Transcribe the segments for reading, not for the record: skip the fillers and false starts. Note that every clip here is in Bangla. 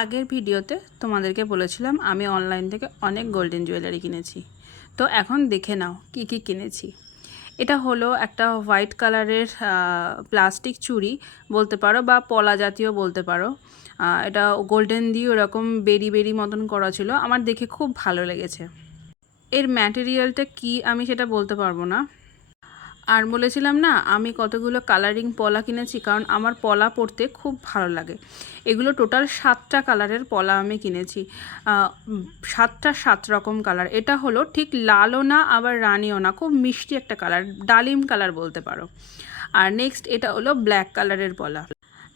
আগের ভিডিওতে তোমাদেরকে বলেছিলাম আমি অনলাইন থেকে অনেক গোল্ডেন জুয়েলারি কিনেছি। তো এখন দেখে নাও কি কি কিনেছি। এটা হলো একটা হোয়াইট কালারের প্লাস্টিক চুড়ি বলতে পারো বা পলা জাতীয় বলতে পারো। এটা গোল্ডেন দিয়ে ওরকম বেরি বেরি মতন করা ছিল, আমার দেখে খুব ভালো লেগেছে। এর ম্যাটেরিয়ালটা কি আমি সেটা বলতে পারবো না। আর বলেছিলাম না আমি কতগুলো কালারিং পলা কিনেছি, কারণ আমার পলা পরতে খুব ভালো লাগে। এগুলো টোটাল 7টা কালারের পলা আমি কিনেছি, 7টা 7 রকম কালার। এটা হলো ঠিক লালও না আবার রানিও না, খুব মিষ্টি একটা কালার, ডালিম কালার বলতে পারো। আর নেক্সট এটা হলো ব্ল্যাক কালারের পলা।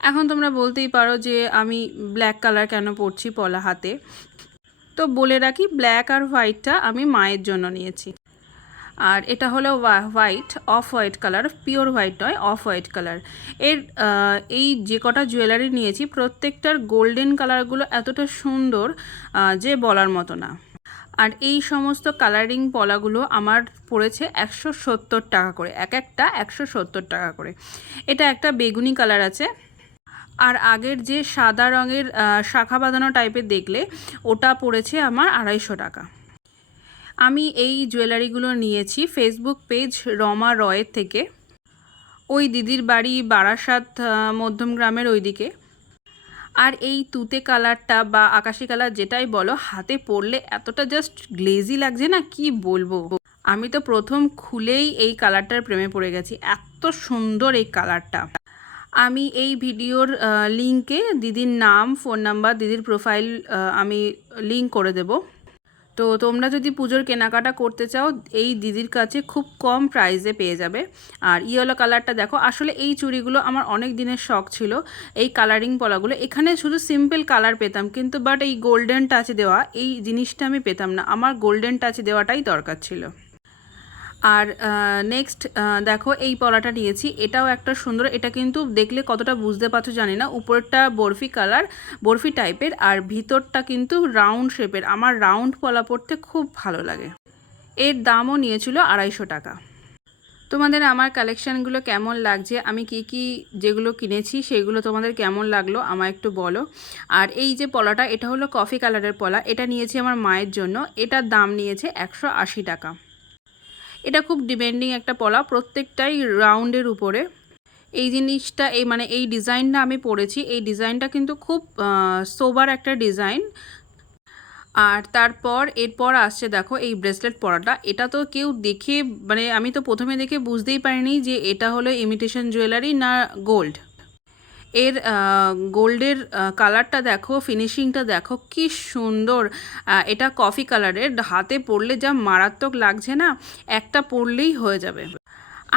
এখন তোমরা বলতেই পারো যে আমি ব্ল্যাক কালার কেন পরছি পলা হাতে। তো বলে রাখি, ব্ল্যাক আর হোয়াইটটা আমি মায়ের জন্য নিয়েছি। আর এটা হলো white, off white colour, pure white নয়, অফ হোয়াইট কালার। এর এই যে কটা জুয়েলারি নিয়েছি প্রত্যেকটার গোল্ডেন কালারগুলো এতটা সুন্দর যে বলার মতো না। আর এই সমস্ত কালারিং পলাগুলো আমার পড়েছে 170 টাকা করে, এক একটা 170 টাকা করে। এটা একটা বেগুনি কালার আছে, আর আগের যে সাদা রঙের শাখা বাঁধানো টাইপের দেখলে ওটা পড়েছে আমার 250 টাকা। আমি এই জুয়েলারিগুলো নিয়েছি ফেসবুক পেজ রমা রয়ের থেকে। ওই দিদির বাড়ি বারাসাত মধ্যমগ্রামের ওইদিকে। আর এই তুতে কালারটা বা আকাশি কালার যেটাই বলো, হাতে পরলে এতটা জাস্ট গ্লেজি লাগছে না, কি বলবো। আমি তো প্রথম খুলেই এই কালারটার প্রেমে পড়ে গেছি, এত সুন্দর এই কালারটা। আমি এই ভিডিওর লিঙ্কে দিদির নাম, ফোন নাম্বার, দিদির প্রোফাইল আমি লিঙ্ক করে দেবো। তো তোমরা যদি পুজোর কেনাকাটা করতে চাও এই দিদির কাছে খুব কম প্রাইসে পেয়ে যাবে। আর ইয়েলো কালারটা দেখো, আসলে এই চুড়িগুলো আমার অনেক দিনের শখ ছিল, এই কালারিং পলাগুলো। এখানে শুধু সিম্পল কালার পেতাম, কিন্তু বাট এই গোল্ডেন টাচ দেওয়া এই জিনিসটা আমি পেতাম না, আমার গোল্ডেন টাচ দেওয়াটাই দরকার ছিল। আর নেক্সট দেখো এই পলাটা নিয়েছি, এটাও একটা সুন্দর। এটা কিন্তু দেখলে কতটা বুঝতে পারছো জানি না, উপরটা বরফি কালার, বরফি টাইপের, আর ভিতরটা কিন্তু রাউন্ড শেপের। আমার রাউন্ড পলা পরতে খুব ভালো লাগে। এর দামও নিয়েছিল 250 টাকা। তোমাদের আমার কালেকশানগুলো কেমন লাগছে, আমি কি কি যেগুলো কিনেছি সেগুলো তোমাদের কেমন লাগলো আমায় একটু বলো। আর এই যে পলাটা, এটা হলো কফি কালারের পলা, এটা নিয়েছি আমার মায়ের জন্য। এটার দাম নিয়েছে 180 টাকা। এটা খুব ডিমান্ডিং একটা পলা, প্রত্যেকটাই রাউন্ডের উপরে। এই জিনিসটা এই ডিজাইনটা আমি পরেছি, এই ডিজাইনটা কিন্তু খুব সোবার একটা ডিজাইন। আর তারপর এরপর আসছে দেখো এই ব্রেসলেট পরাটা। এটা তো কেউ দেখে আমি তো প্রথমে দেখে বুঝতেই পারিনি যে এটা হলো ইমিটেশন জুয়েলারি না গোল্ড। এর গোল্ডের কালারটা দেখো, ফিনিশিংটা দেখো কি সুন্দর। এটা কফি কালারের, হাতে পরলে যা মারাত্মক লাগছে না, একটা পরলেই হয়ে যাবে।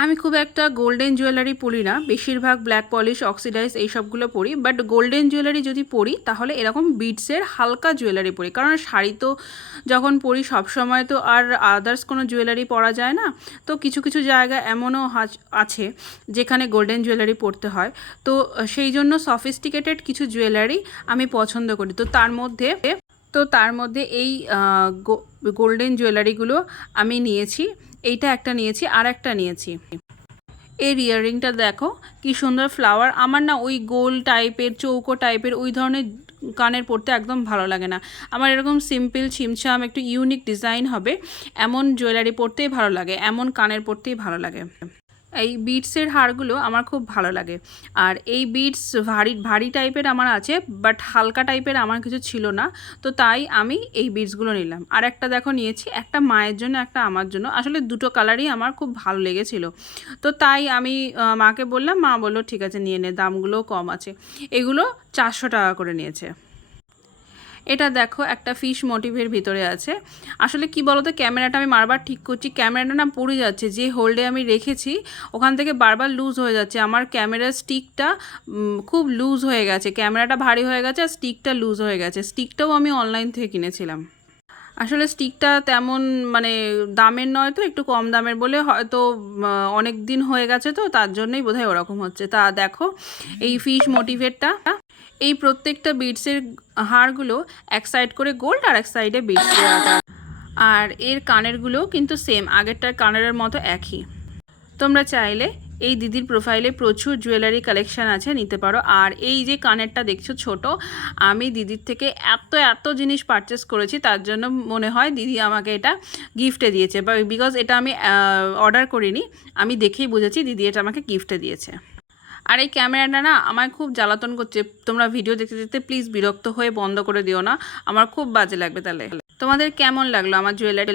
আমি খুব একটা গোল্ডেন জুয়েলারি পরি না, বেশিরভাগ ব্ল্যাক পলিশ, অক্সিডাইজ এইসবগুলো পরি। বাট গোল্ডেন জুয়েলারি যদি পরি তাহলে এরকম বিটসের হালকা জুয়েলারি পরি, কারণ শাড়ি তো যখন পরি সবসময় তো আর আদার্স কোনো জুয়েলারি পরা যায় না। তো কিছু কিছু জায়গা এমনও আছে যেখানে গোল্ডেন জুয়েলারি পরতে হয়। তো সেই জন্য সফিস্টিকেটেড কিছু জুয়েলারি আমি পছন্দ করি। তো তার মধ্যে এই গোল্ডেন জুয়েলারিগুলো আমি নিয়েছি। এইটা একটা নিয়েছি, আর একটা নিয়েছি এই ইয়াররিংটা দেখো কি সুন্দর ফ্লাওয়ার। আমার না ওই গোল টাইপের, চৌকো টাইপের ওই ধরনের কানের পরতে একদম ভালো লাগে না। আমার এরকম সিম্পল ছিমছাম একটু ইউনিক ডিজাইন হবে এমন জুয়েলারি পরতেই ভালো লাগে, এমন কানের পরতেই ভালো লাগে। এই বিটসের হারগুলো আমার খুব ভালো লাগে। আর এই বিটস ভারী ভারী টাইপের আমার আছে, বাট হালকা টাইপের আমার কিছু ছিল না, তো তাই আমি এই বিটসগুলো নিলাম। আর একটা দেখো নিয়েছি, একটা মায়ের জন্য, একটা আমার জন্য। আসলে দুটো কালারই আমার খুব ভালো লেগেছিল, তো তাই আমি মাকে বললাম, মা বললো ঠিক আছে নিয়ে নে, দামগুলোও কম আছে। এগুলো 400 টাকা করে নিয়েছে। এটা দেখো একটা ফিশ মোটিভের ভিতরে আছে। আসলে কি বলতো, ক্যামেরাটা আমি বারবার ঠিক করছি, ক্যামেরাটা না পড়ে যাচ্ছে, যে হোল্ডে আমি রেখেছি ওখান থেকে বারবার লুজ হয়ে যাচ্ছে। আমার ক্যামেরার স্টিকটা খুব লুজ হয়ে গেছে, ক্যামেরাটা ভারী হয়ে গেছে আর স্টিকটা লুজ হয়ে গেছে। স্টিকটাও আমি অনলাইন থেকে কিনেছিলাম। আসলে স্টিকটা তেমন দামের নয়, তো একটু কম দামের বলে হয়তো অনেক দিন হয়ে গেছে, তো তার জন্যই বোধহয় ওরকম হচ্ছে। তা দেখো এই ফিশ মোটিভেটটা, এই প্রত্যেকটা বিটসের হারগুলো এক সাইড করে গোল্ড আর এক সাইডে বিটস দেওয়া। আর এর কানেরগুলোও কিন্তু সেম আগেরটার কানেরের মতো একই। তোমরা চাইলে এই দিদির প্রোফাইলে প্রচুর জুয়েলারি কালেকশান আছে, নিতে পারো। আর এই যে কানেরটা দেখছো ছোট, আমি দিদির থেকে এত জিনিস পারচেস করেছি, তার জন্য মনে হয় দিদি আমাকে এটা গিফটে দিয়েছে, বা বিকজ এটা আমি অর্ডার করিনি, আমি দেখেই বুঝেছি দিদি এটা আমাকে গিফটে দিয়েছে। আর এই ক্যামেরাটা না আমায় খুব জ্বালাতন করছে, তোমরা ভিডিও দেখতে দেখতে প্লিজ বিরক্ত হয়ে বন্ধ করে দিও না, আমার খুব বাজে লাগবে তাহলে। তোমাদের কেমন লাগলো আমার জুয়েলারি